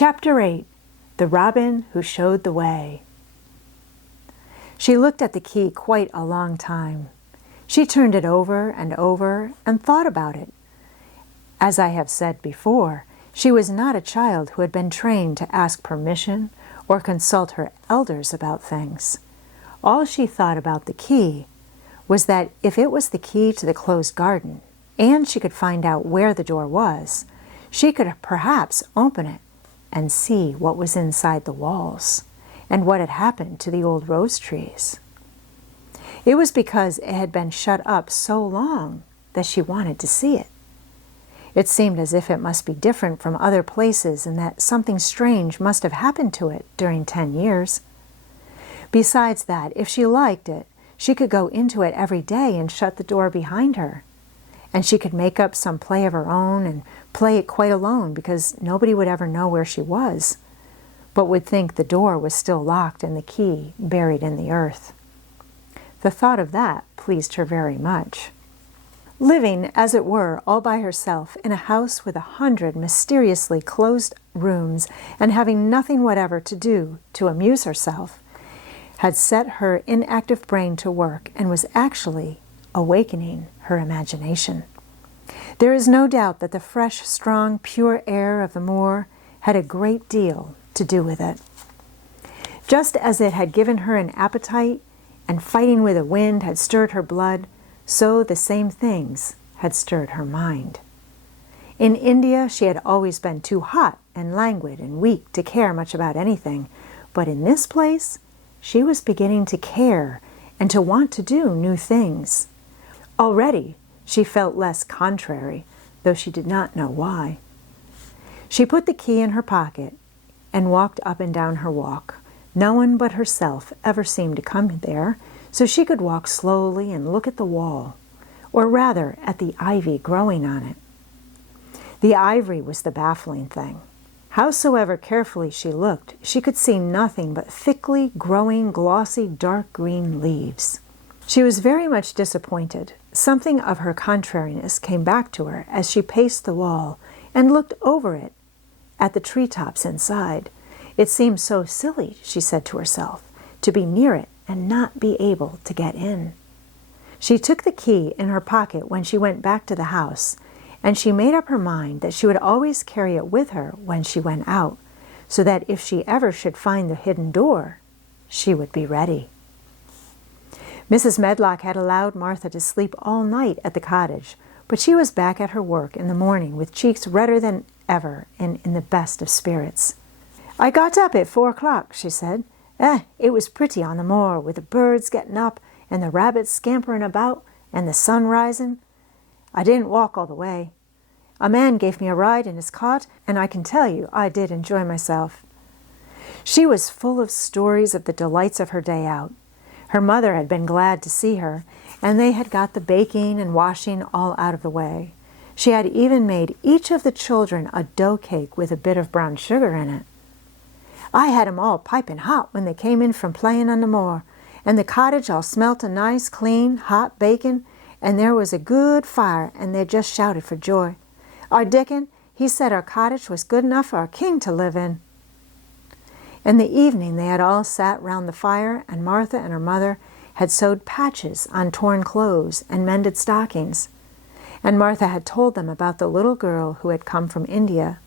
Chapter 8. The Robin Who Showed the Way. She looked at the key quite a long time. She turned it over and thought about it. As I have said before, she was not a child who had been trained to ask permission or consult her elders about things. All she thought about the key was that if it was the key to the closed garden, and she could find out where the door was, she could perhaps open it and see what was inside the walls and what had happened to the old rose trees. It was because it had been shut up so long that she wanted to see it. It seemed as if it must be different from other places and that something strange must have happened to it during 10 years. Besides that, if she liked it, she could go into it every day and shut the door behind her. And she could make up some play of her own and play it quite alone because nobody would ever know where she was, but would think the door was still locked and the key buried in the earth. The thought of that pleased her very much. Living, as it were, all by herself in a house with 100 mysteriously closed rooms and having nothing whatever to do to amuse herself, had set her inactive brain to work and was actually awakening her imagination. There is no doubt that the fresh, strong, pure air of the moor had a great deal to do with it. Just as it had given her an appetite and fighting with the wind had stirred her blood, so the same things had stirred her mind. In India she had always been too hot and languid and weak to care much about anything, but in this place she was beginning to care and to want to do new things. Already she felt less contrary, though she did not know why. She put the key in her pocket and walked up and down her walk. No one but herself ever seemed to come there, so she could walk slowly and look at the wall, or rather at the ivy growing on it. The ivy was the baffling thing. Howsoever carefully she looked, she could see nothing but thickly growing, glossy, dark green leaves. She was very much disappointed. Something of her contrariness came back to her as she paced the wall and looked over it at the treetops inside. It seemed so silly, she said to herself, to be near it and not be able to get in. She took the key in her pocket when she went back to the house, and she made up her mind that she would always carry it with her when she went out, so that if she ever should find the hidden door, she would be ready. Mrs. Medlock had allowed Martha to sleep all night at the cottage, but she was back at her work in the morning with cheeks redder than ever and in the best of spirits. "I got up at 4 o'clock, she said. It was pretty on the moor, with the birds getting up and the rabbits scampering about and the sun rising. I didn't walk all the way. A man gave me a ride in his cart, and I can tell you I did enjoy myself." She was full of stories of the delights of her day out. Her mother had been glad to see her, and they had got the baking and washing all out of the way. She had even made each of the children a dough cake with a bit of brown sugar in it. "I had 'em all piping hot when they came in from playing on the moor, and the cottage all smelt of nice, clean, hot bacon, and there was a good fire, and they just shouted for joy. Our Dickon, he said our cottage was good enough for a king to live in." In the evening they had all sat round the fire, and Martha and her mother had sewed patches on torn clothes and mended stockings. And Martha had told them about the little girl who had come from India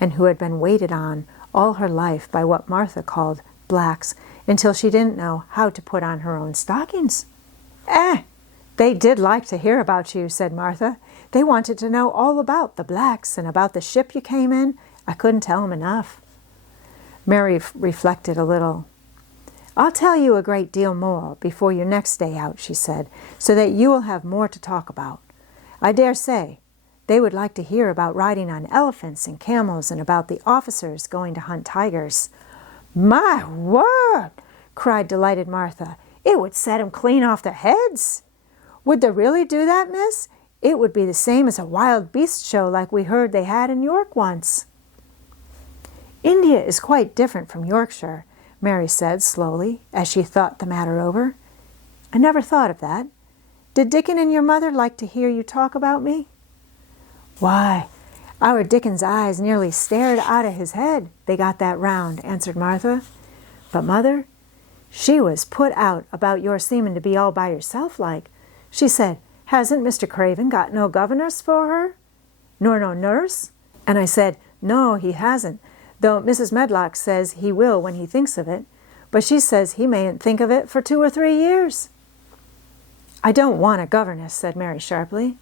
and who had been waited on all her life by what Martha called blacks until she didn't know how to put on her own stockings. They did like to hear about you," said Martha. "They wanted to know all about the blacks and about the ship you came in. I couldn't tell them enough." Mary reflected a little. "I'll tell you a great deal more before your next day out," she said, "so that you will have more to talk about. I dare say they would like to hear about riding on elephants and camels and about the officers going to hunt tigers." "My word!" cried delighted Martha. "It would set 'em clean off their heads." "Would they really do that, miss? It would be the same as a wild beast show like we heard they had in York once." "India is quite different from Yorkshire," Mary said slowly, as she thought the matter over. "I never thought of that. Did Dickon and your mother like to hear you talk about me?" "Why, Our Dickon's eyes nearly stared out of his head, they got that round, answered Martha. But Mother, she was put out about your seeming to be all by yourself like. She said, hasn't Mr. Craven got no governess for her? Nor no nurse? And I said, no, he hasn't, though Mrs. Medlock says he will when he thinks of it, but she says he mayn't think of it for 2 or 3 years. I don't want a governess, said Mary sharply.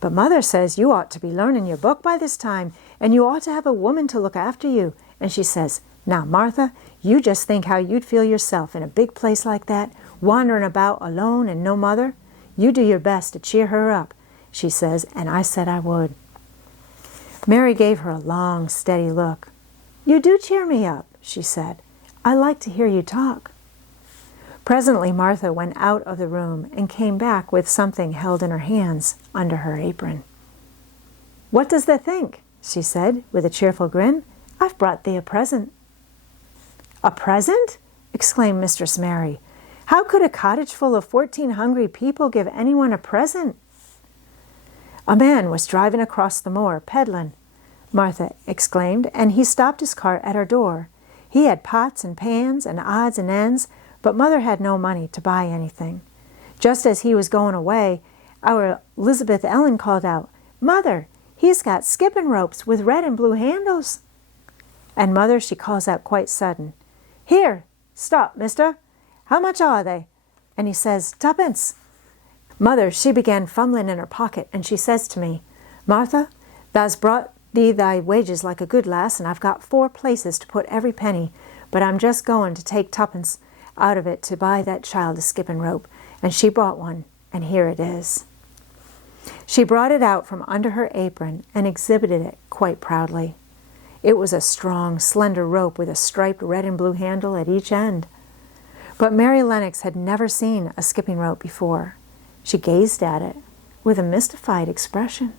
But Mother says you ought to be learning your book by this time, and you ought to have a woman to look after you. And she says, now, Martha, you just think how you'd feel yourself in a big place like that, wandering about alone and no mother. You do your best to cheer her up, she says, and I said I would. Mary gave her a long, steady look. You do cheer me up, she said. I like to hear you talk. Presently Martha went out of the room and came back with something held in her hands under her apron. What does thee think? She said with a cheerful grin. I've brought thee a present. A present? Exclaimed Mistress Mary. How could a cottage full of 14 hungry people give anyone a present? A man was driving across the moor, peddling, Martha exclaimed, and he stopped his cart at her door. He had pots and pans and odds and ends, but Mother had no money to buy anything. Just as he was going away, our Elizabeth Ellen called out, Mother, he's got skipping ropes with red and blue handles. And Mother, she calls out quite sudden, Here, stop, mister. How much are they? And he says, 2pence. Mother, she began fumbling in her pocket, and she says to me, Martha, thou's brought thee thy wages like a good lass, and I've got 4 places to put every penny, but I'm just going to take 2pence out of it to buy that child a skipping rope. And she bought one, and here it is. She brought it out from under her apron and exhibited it quite proudly. It was a strong, slender rope with a striped red and blue handle at each end. But Mary Lennox had never seen a skipping rope before. She gazed at it with a mystified expression.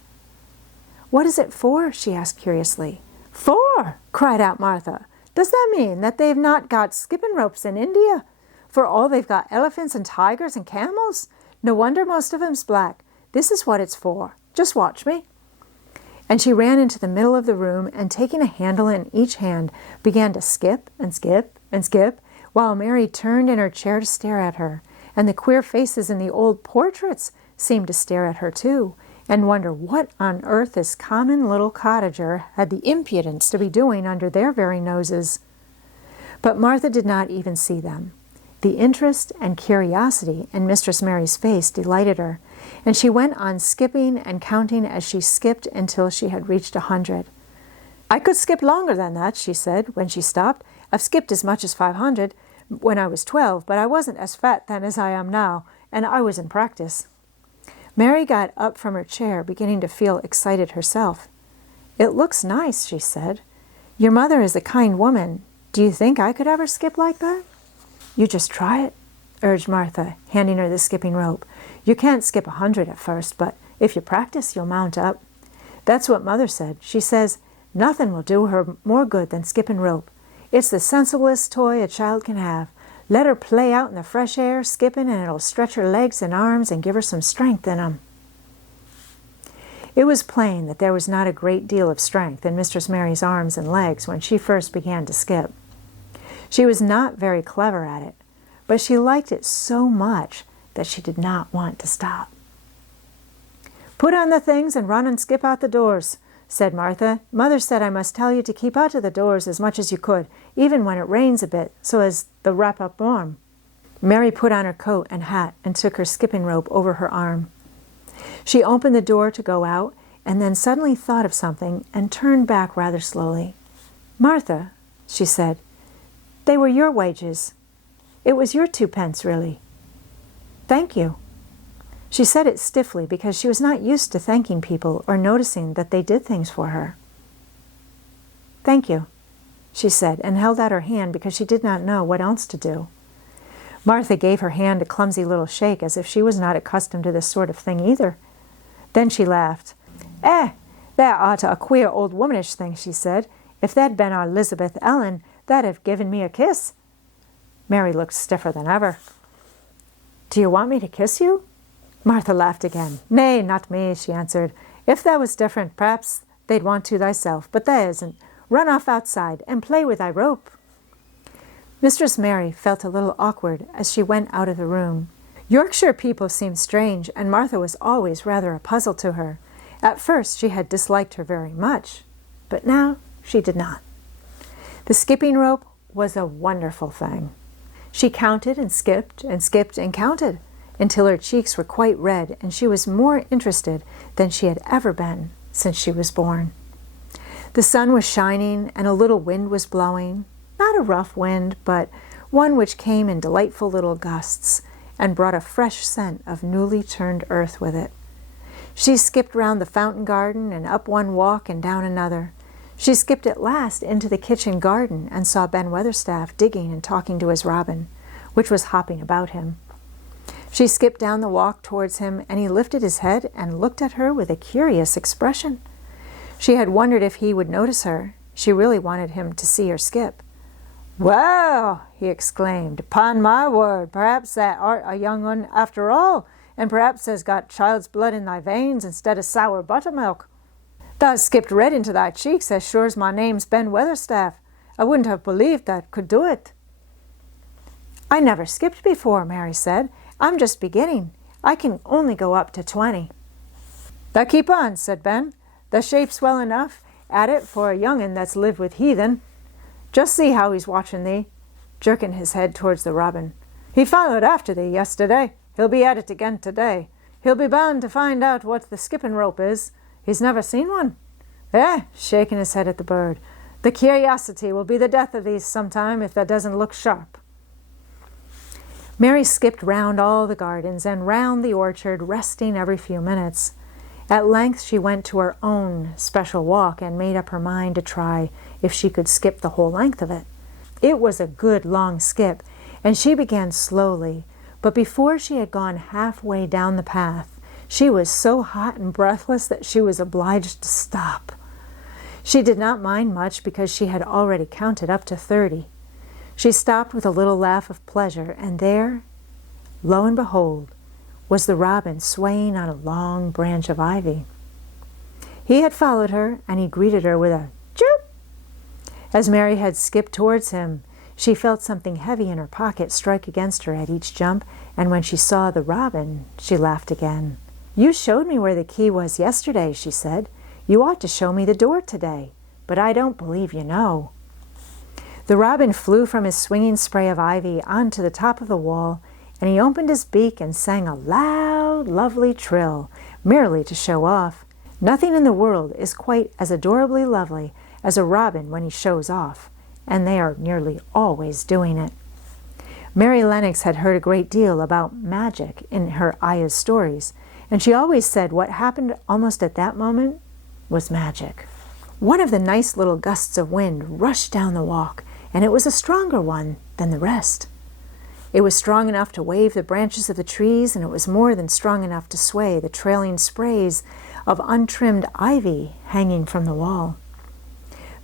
What is it for? She asked curiously. For? Cried out Martha. Does that mean that they've not got skipping ropes in India? For all they've got elephants and tigers and camels? No wonder most of 'em's black. This is what it's for. Just watch me. And she ran into the middle of the room and, taking a handle in each hand, began to skip and skip and skip, while Mary turned in her chair to stare at her, and the queer faces in the old portraits seemed to stare at her too, and wonder what on earth this common little cottager had the impudence to be doing under their very noses. But Martha did not even see them. The interest and curiosity in Mistress Mary's face delighted her, and she went on skipping and counting as she skipped until she had reached 100. I could skip longer than that, she said, when she stopped. I've skipped as much as 500 when I was 12, but I wasn't as fat then as I am now, and I was in practice. Mary got up from her chair, beginning to feel excited herself. It looks nice, she said. Your mother is a kind woman. Do you think I could ever skip like that? You just try it, urged Martha, handing her the skipping rope. You can't skip 100 at first, but if you practice, you'll mount up. That's what Mother said. She says nothing will do her more good than skipping rope. It's the sensiblest toy a child can have. Let her play out in the fresh air, skipping, and it'll stretch her legs and arms and give her some strength in 'em. It was plain that there was not a great deal of strength in Mistress Mary's arms and legs when she first began to skip. She was not very clever at it, but she liked it so much that she did not want to stop. Put on the things and run and skip out the doors, said Martha. Mother said I must tell you to keep out of the doors as much as you could, even when it rains a bit, so as the wrap up warm. Mary put on her coat and hat and took her skipping rope over her arm. She opened the door to go out, and then suddenly thought of something and turned back rather slowly. Martha, she said, they were your wages. It was your 2pence, really. Thank you. She said it stiffly because she was not used to thanking people or noticing that they did things for her. Thank you, she said, and held out her hand because she did not know what else to do. Martha gave her hand a clumsy little shake as if she was not accustomed to this sort of thing either. Then she laughed. That ought to a queer old womanish thing, she said. If that'd been our Elizabeth Ellen, that'd have given me a kiss. Mary looked stiffer than ever. Do you want me to kiss you? Martha laughed again. Nay, not me, she answered. If that was different, perhaps they'd want to thyself, but there isn't. Run off outside and play with thy rope." Mistress Mary felt a little awkward as she went out of the room. Yorkshire people seemed strange, and Martha was always rather a puzzle to her. At first she had disliked her very much, but now she did not. The skipping rope was a wonderful thing. She counted and skipped and counted until her cheeks were quite red, and she was more interested than she had ever been since she was born. The sun was shining and a little wind was blowing, not a rough wind, but one which came in delightful little gusts and brought a fresh scent of newly turned earth with it. She skipped round the fountain garden and up one walk and down another. She skipped at last into the kitchen garden and saw Ben Weatherstaff digging and talking to his robin, which was hopping about him. She skipped down the walk towards him, and he lifted his head and looked at her with a curious expression. She had wondered if he would notice her. She really wanted him to see her skip. "Well," he exclaimed, "upon my word, perhaps thou art a young un after all, and perhaps has got child's blood in thy veins instead of sour buttermilk. Thou's skipped red into thy cheeks as sure as my name's Ben Weatherstaff. I wouldn't have believed that could do it." "I never skipped before," Mary said. "I'm just beginning. I can only go up to 20. "Thou keep on," said Ben. "The shape's well enough at it for a young'un that's lived with heathen. Just see how he's watching thee," jerking his head towards the robin. "He followed after thee yesterday. He'll be at it again today. He'll be bound to find out what the skipping rope is. He's never seen one. Shaking his head at the bird. "The curiosity will be the death of thee sometime if that doesn't look sharp." Mary skipped round all the gardens and round the orchard, resting every few minutes. At length she went to her own special walk and made up her mind to try if she could skip the whole length of it. It was a good long skip, and she began slowly, but before she had gone halfway down the path, she was so hot and breathless that she was obliged to stop. She did not mind much because she had already counted up to 30. She stopped with a little laugh of pleasure, and there, lo and behold, was the robin swaying on a long branch of ivy. He had followed her, and he greeted her with a chirp. As Mary had skipped towards him, she felt something heavy in her pocket strike against her at each jump, and when she saw the robin, she laughed again. "You showed me where the key was yesterday," she said. "You ought to show me the door today, but I don't believe you know." The robin flew from his swinging spray of ivy onto the top of the wall, and he opened his beak and sang a loud, lovely trill, merely to show off. Nothing in the world is quite as adorably lovely as a robin when he shows off, and they are nearly always doing it. Mary Lennox had heard a great deal about magic in her Aya's stories, and she always said what happened almost at that moment was magic. One of the nice little gusts of wind rushed down the walk, and it was a stronger one than the rest. It was strong enough to wave the branches of the trees, and it was more than strong enough to sway the trailing sprays of untrimmed ivy hanging from the wall.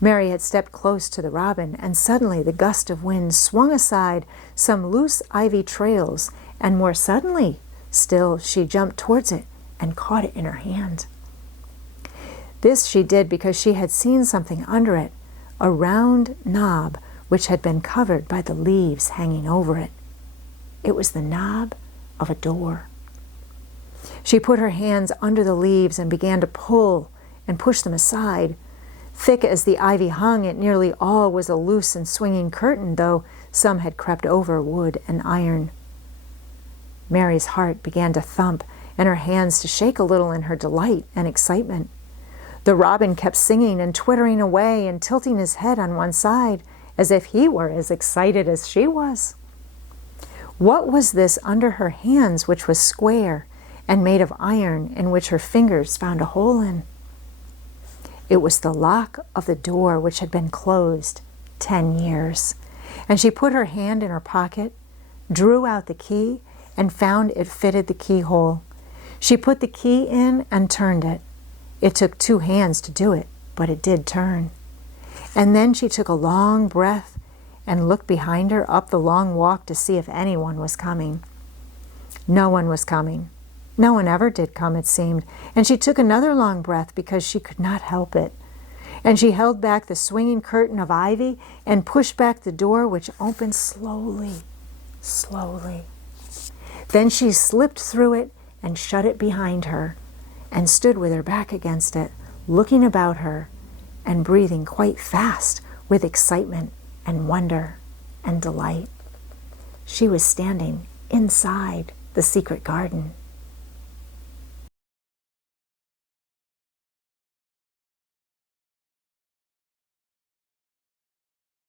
Mary had stepped close to the robin, and suddenly the gust of wind swung aside some loose ivy trails, and more suddenly still she jumped towards it and caught it in her hand. This she did because she had seen something under it, a round knob which had been covered by the leaves hanging over it. It was the knob of a door. She put her hands under the leaves and began to pull and push them aside. Thick as the ivy hung, it nearly all was a loose and swinging curtain, though some had crept over wood and iron. Mary's heart began to thump and her hands to shake a little in her delight and excitement. The robin kept singing and twittering away and tilting his head on one side as if he were as excited as she was. What was this under her hands which was square and made of iron, in which her fingers found a hole in? It was the lock of the door which had been closed 10 years, and she put her hand in her pocket, drew out the key, and found it fitted the keyhole. She put the key in and turned it. It took 2 hands to do it, but it did turn. And then she took a long breath and looked behind her up the long walk to see if anyone was coming. No one was coming. No one ever did come, it seemed, and she took another long breath because she could not help it. And she held back the swinging curtain of ivy and pushed back the door, which opened slowly, slowly. Then she slipped through it and shut it behind her and stood with her back against it, looking about her and breathing quite fast with excitement and wonder and delight. She was standing inside the secret garden.